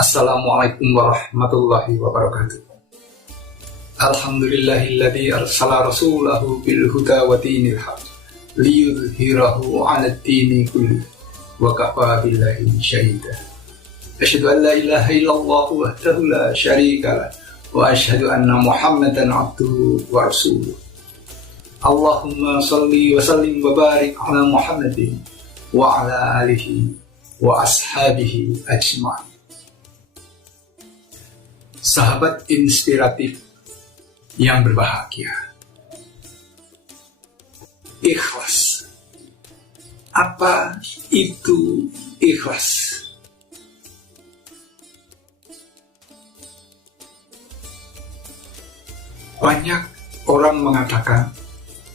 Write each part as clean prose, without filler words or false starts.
Assalamualaikum warahmatullahi wabarakatuh. Alhamdulillahilladzi arsala rasulahu bil huda wa dinil haq liyudhhirahu 'alad dini kulli wa kafa billahi syahida. Asyhadu an la ilaha illallah wahdahu la syarika lah wa asyhadu anna Muhammadan 'abduhu wa rasuluh. Allahumma shalli wa sallim wa barik 'ala Muhammadin wa 'ala alihi wa ashabihi ajma'in. Sahabat inspiratif yang berbahagia, ikhlas. Apa itu ikhlas? Banyak orang mengatakan,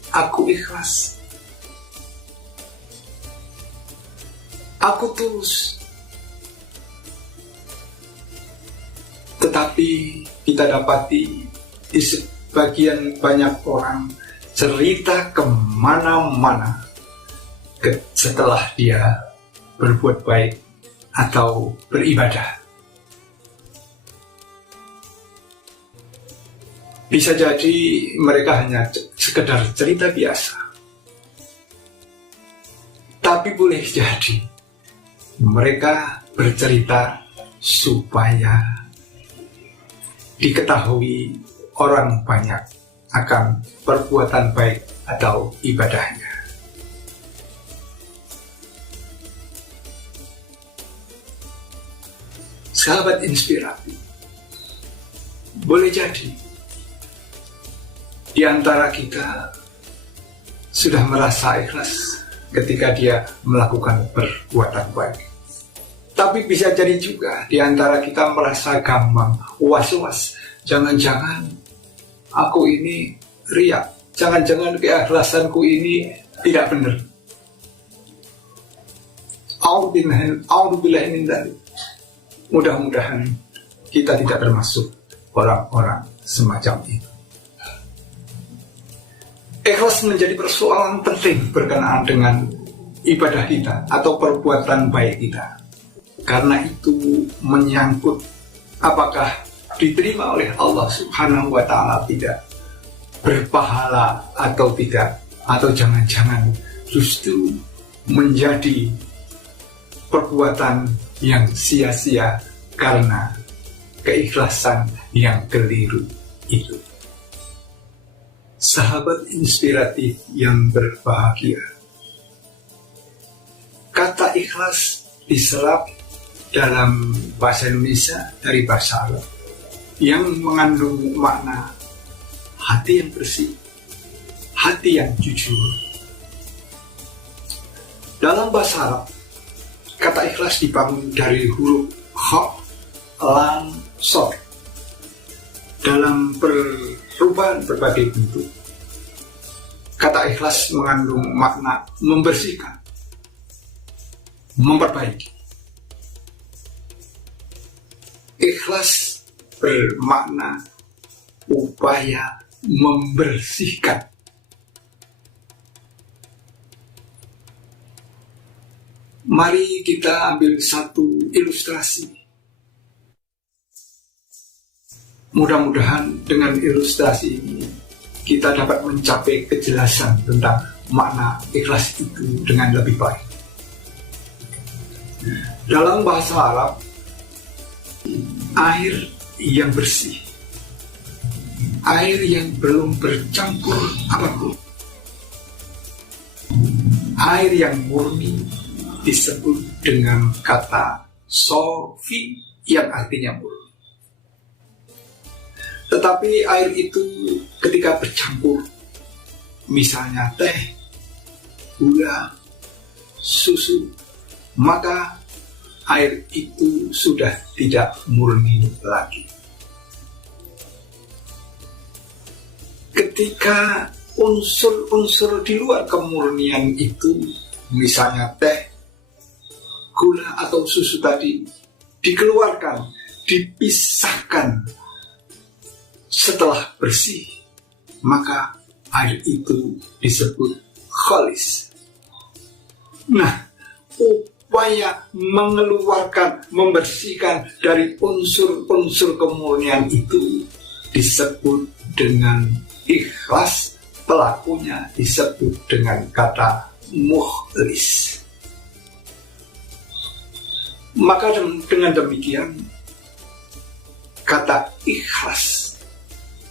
aku ikhlas, aku tulus. Tetapi kita dapati di sebagian banyak orang cerita kemana-mana setelah dia berbuat baik atau beribadah. Bisa jadi mereka hanya sekedar cerita biasa, tapi boleh jadi mereka bercerita supaya diketahui orang banyak akan perbuatan baik atau ibadahnya. Sahabat inspiratif, boleh jadi di antara kita sudah merasa ikhlas ketika dia melakukan perbuatan baik. Tapi bisa jadi juga di antara kita merasa gampang, was-was. Jangan-jangan aku ini riya, jangan-jangan keikhlasanku ini tidak benar. A'udzubillahi min dzalik. Mudah-mudahan kita tidak termasuk orang-orang semacam itu. Ikhlas menjadi persoalan penting berkenaan dengan ibadah kita atau perbuatan baik kita. Karena itu menyangkut apakah diterima oleh Allah Subhanahu wa Ta'ala tidak, berpahala atau tidak, atau jangan-jangan justru menjadi perbuatan yang sia-sia karena keikhlasan yang keliru itu. Sahabat inspiratif yang berbahagia, kata ikhlas diserap dalam bahasa Indonesia dari bahasa Arab yang mengandung makna hati yang bersih, hati yang jujur. Dalam bahasa Arab, kata ikhlas dibangun dari huruf kha, lam, shad dalam perubahan berbagai bentuk. Kata ikhlas mengandung makna membersihkan, memperbaiki. Ikhlas bermakna upaya membersihkan. Mari kita ambil satu ilustrasi. Mudah-mudahan dengan ilustrasi ini kita dapat mencapai kejelasan tentang makna ikhlas itu dengan lebih baik. Dalam bahasa Arab, air yang bersih, air yang belum bercampur apapun, air yang murni disebut dengan kata sofi yang artinya murni. Tetapi air itu ketika bercampur, misalnya teh, gula, susu, maka air itu sudah tidak murni lagi. Ketika unsur-unsur di luar kemurnian itu, misalnya teh, gula atau susu tadi, dikeluarkan, dipisahkan setelah bersih, maka air itu disebut khalis. Nah, upaya mengeluarkan, membersihkan dari unsur-unsur kemurnian itu disebut dengan ikhlas, pelakunya disebut dengan kata mukhlis. Maka dengan demikian, kata ikhlas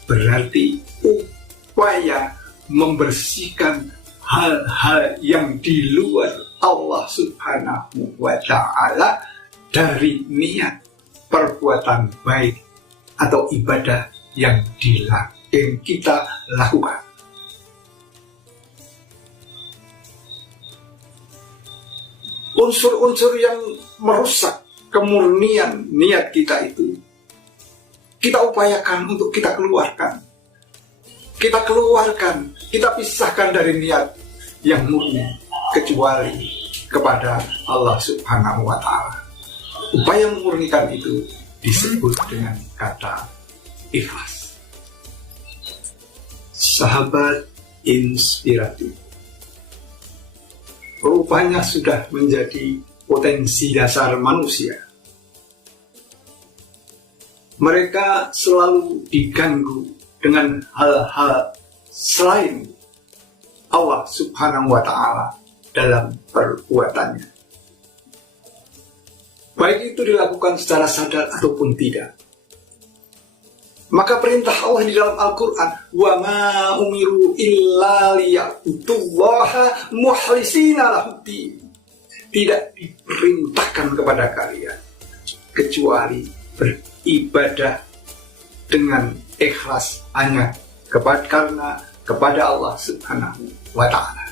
berarti upaya membersihkan hal-hal yang di luar Allah Subhanahu wa Ta'ala dari niat perbuatan baik atau ibadah yang kita lakukan. Unsur-unsur yang merusak kemurnian niat kita itu kita upayakan untuk kita keluarkan. Kita keluarkan, kita pisahkan dari niat yang murni kecuali kepada Allah Subhanahu wa Ta'ala. Upaya memurnikan itu disebut dengan kata ikhlas. Sahabat inspiratif, rupanya sudah menjadi potensi dasar manusia. Mereka selalu diganggu dengan hal-hal selain Allah Subhanahu wa Ta'ala dalam perbuatannya. Baik itu dilakukan secara sadar ataupun tidak. Maka perintah Allah di dalam Al-Quran, wa ma umiru illa liya'budullaha mukhlisina lahuddin. Tidak diperintahkan kepada kalian kecuali beribadah dengan ikhlas hanya kepada Allah Subhanahu wa Ta'ala.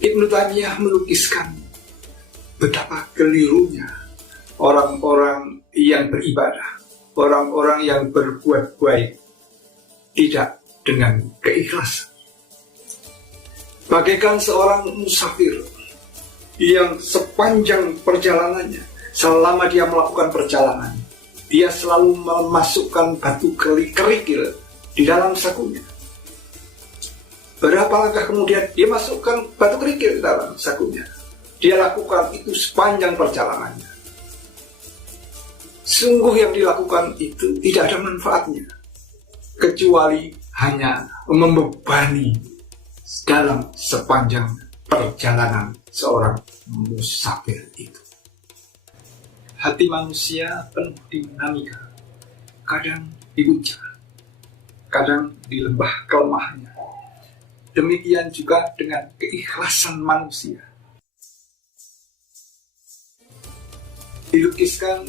Ibnu Taimiyah melukiskan betapa kelirunya orang-orang yang beribadah, orang-orang yang berbuat baik tidak dengan keikhlasan. Bagaikan seorang musafir yang sepanjang perjalanannya, selama dia melakukan perjalanan, dia selalu memasukkan batu kerikil di dalam sakunya. Berapa langkah kemudian dia masukkan batu kerikil di dalam sakunya. Dia lakukan itu sepanjang perjalanannya. Sungguh yang dilakukan itu tidak ada manfaatnya, kecuali hanya membebani dalam sepanjang perjalanan seorang musafir itu. Hati manusia penuh dinamika, kadang di puncak, kadang di lembah kelemahannya. Demikian juga dengan keikhlasan manusia. Dilukiskan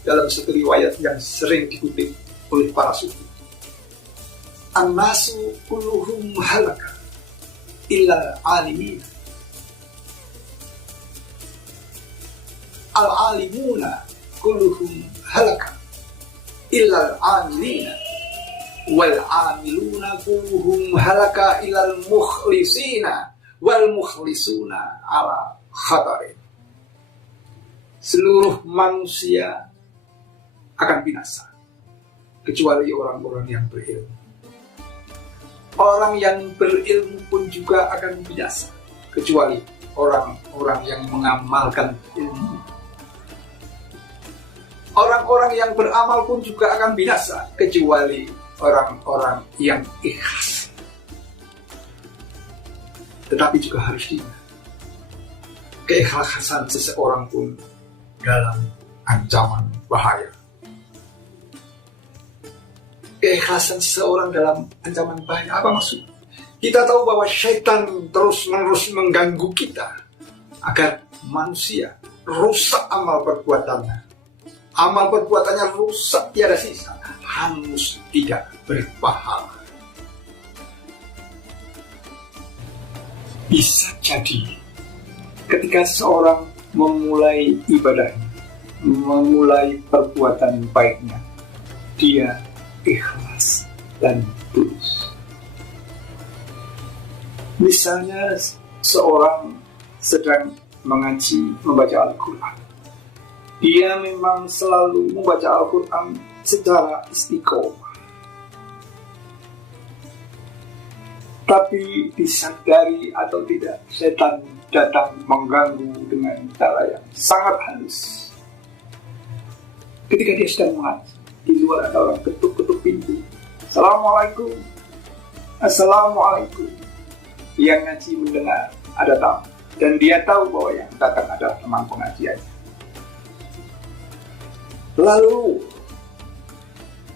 dalam satu riwayat yang sering dikutip oleh para sufi. An-nasu kulluhum halaka illa alimin. Al-alimuna kulluhum halaka illa al-amilina. Wal-amiluna kulluhum halaka illa al-mukhlisina. Wal-mukhlisuna ala khatarin. Seluruh manusia akan binasa kecuali orang-orang yang berilmu. Orang yang berilmu pun juga akan binasa kecuali orang-orang yang mengamalkan ilmu. Orang-orang yang beramal pun juga akan binasa kecuali orang-orang yang ikhlas. Tetapi juga harus diingat, keikhlasan seseorang pun dalam ancaman bahaya. Keikhlasan seseorang dalam ancaman bahaya, apa maksudnya? Kita tahu bahwa syaitan terus-menerus mengganggu kita agar manusia rusak amal perbuatannya. Amal perbuatannya rusak tiada sisa, hangus tidak berpahala. Bisa jadi ketika seorang memulai ibadahnya, memulai perbuatan baiknya, dia ikhlas dan tulus. Misalnya seorang sedang membaca Al-Quran. Dia memang selalu membaca Al-Quran secara istiqomah. Tapi disadari atau tidak, setan datang mengganggu dengan cara yang sangat halus. Ketika dia sedang mengaji, di luar ada orang ketuk-ketuk pintu. Assalamualaikum. Assalamualaikum. Yang ngaji mendengar ada tamu, dan dia tahu bahwa yang datang adalah teman pengajiannya. Lalu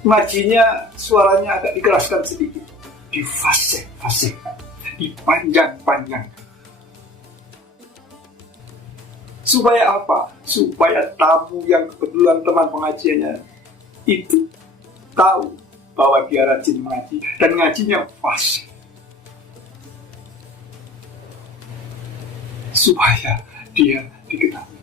ngajinya suaranya agak dikeraskan sedikit, difasih-fasihkan, dipanjang-panjangkan. Supaya apa? Supaya tamu yang kebetulan teman pengajiannya itu tahu bahwa dia rajin mengaji dan ngajinya fasih. Supaya dia diketahui.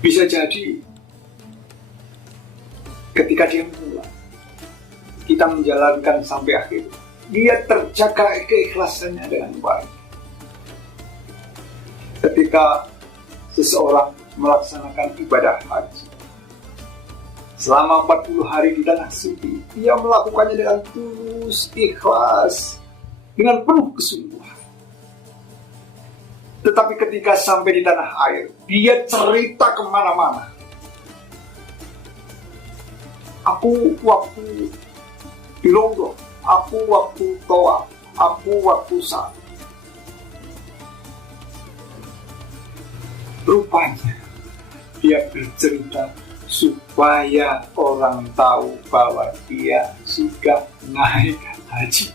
Bisa jadi ketika dia mulai, kita menjalankan sampai akhir, dia terjaga keikhlasannya dengan baik. Ketika seseorang melaksanakan ibadah haji selama 40 hari di tanah suci, dia melakukannya dengan tulus, ikhlas, dengan penuh kesungguhan. Tetapi ketika sampai di tanah air, dia cerita kemana-mana. Aku waktu di Lombok, aku waktu Toa, aku waktu Sa. Rupanya dia bercerita supaya orang tahu bahwa dia sudah naik haji.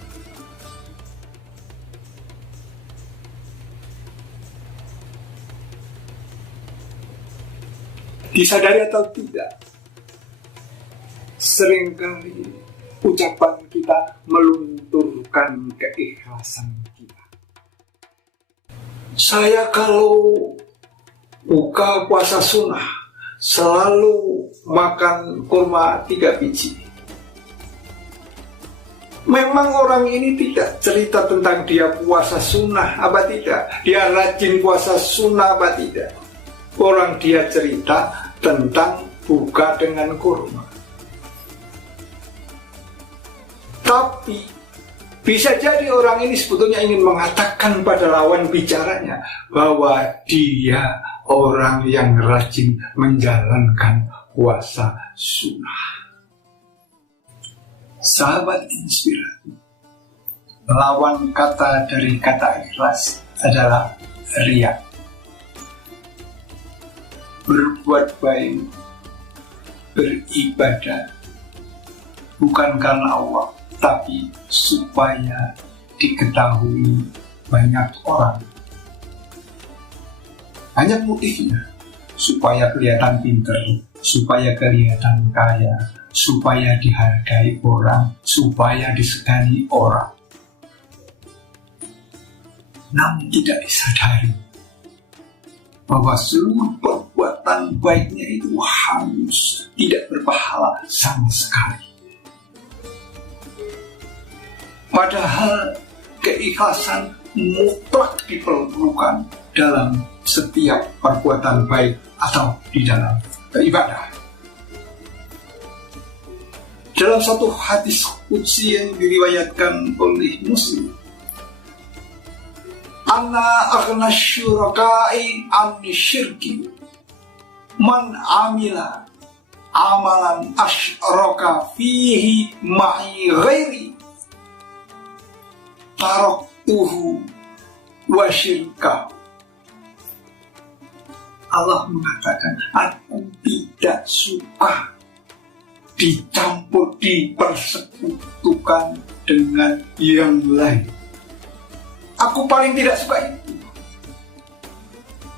Disadari atau tidak, seringkali ucapan kita melunturkan keikhlasan kita. Saya kalau buka puasa sunnah selalu makan kurma 3 biji. Memang orang ini tidak cerita tentang dia puasa sunnah apa tidak, dia rajin puasa sunnah apa tidak. Orang dia cerita tentang buka dengan kurma. Tapi bisa jadi orang ini sebetulnya ingin mengatakan pada lawan bicaranya bahwa dia orang yang rajin menjalankan puasa sunnah. Sahabat inspirasi, lawan kata dari kata ikhlas adalah riya. Berbuat baik, beribadah bukan karena Allah, tapi supaya diketahui banyak orang. Hanya motifnya, supaya kelihatan pintar, supaya kelihatan kaya, supaya dihargai orang, supaya disegani orang. Namun tidak disadari bahwa seluruh perbuatan baiknya itu hangus, tidak berpahala sama sekali. Padahal keikhlasan mutlak diperlukan dalam setiap perbuatan baik atau di dalam ibadah. Dalam satu hadis qudsi yang diriwayatkan oleh Muslim, Ana aghna syuraka'i an syirki man amila amalan asyraka fihi ma'i ghairi taraktuhu wa syirka. Allah mengatakan, aku tidak suka dicampur, dipersekutukan dengan yang lain. Aku paling tidak suka itu.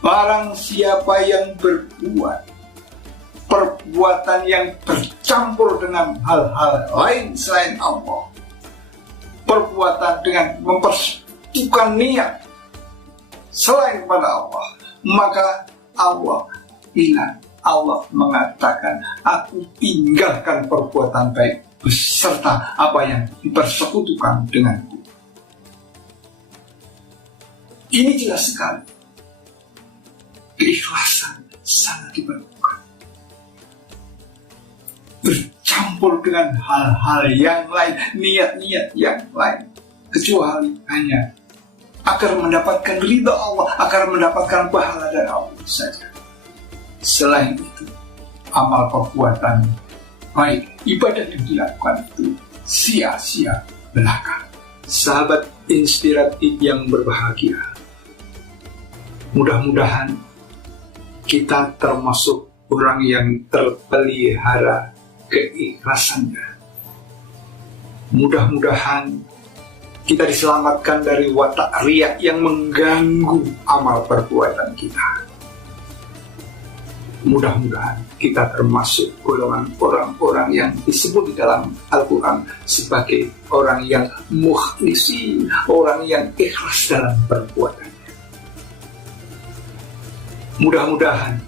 Barang siapa yang berbuat perbuatan yang bercampur dengan hal-hal lain selain Allah, perbuatan dengan mempersekutukan niat selain pada Allah, maka Allah bilang, Allah mengatakan, aku tinggalkan perbuatan baik beserta apa yang dipersekutukan denganku. Ini jelas sekali. Keikhlasan sangat diperlukan. Bercampur campur dengan hal-hal yang lain, niat-niat yang lain, kecuali hanya agar mendapatkan ridha Allah, agar mendapatkan pahala dari Allah saja. Selain itu, amal perbuatan baik, ibadah yang dilakukan itu sia-sia belaka. Sahabat inspiratif yang berbahagia, mudah-mudahan kita termasuk orang yang terpelihara keikhlasannya. Mudah-mudahan kita diselamatkan dari watak riya yang mengganggu amal perbuatan kita. Mudah-mudahan kita termasuk golongan orang-orang yang disebut di dalam Al-Quran sebagai orang yang mukhlisin, orang yang ikhlas dalam perbuatannya. Mudah-mudahan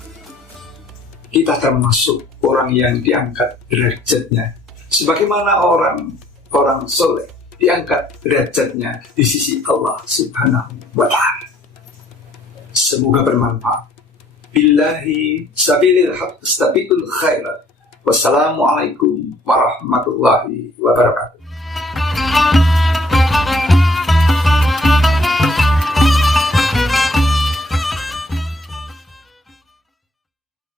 kita termasuk orang yang diangkat derajatnya sebagaimana orang soleh diangkat derajatnya di sisi Allah Subhanahu wa Ta'ala. Semoga bermanfaat. Billahi sabilil haq, istabiqul khairat. Wassalamualaikum warahmatullahi wabarakatuh.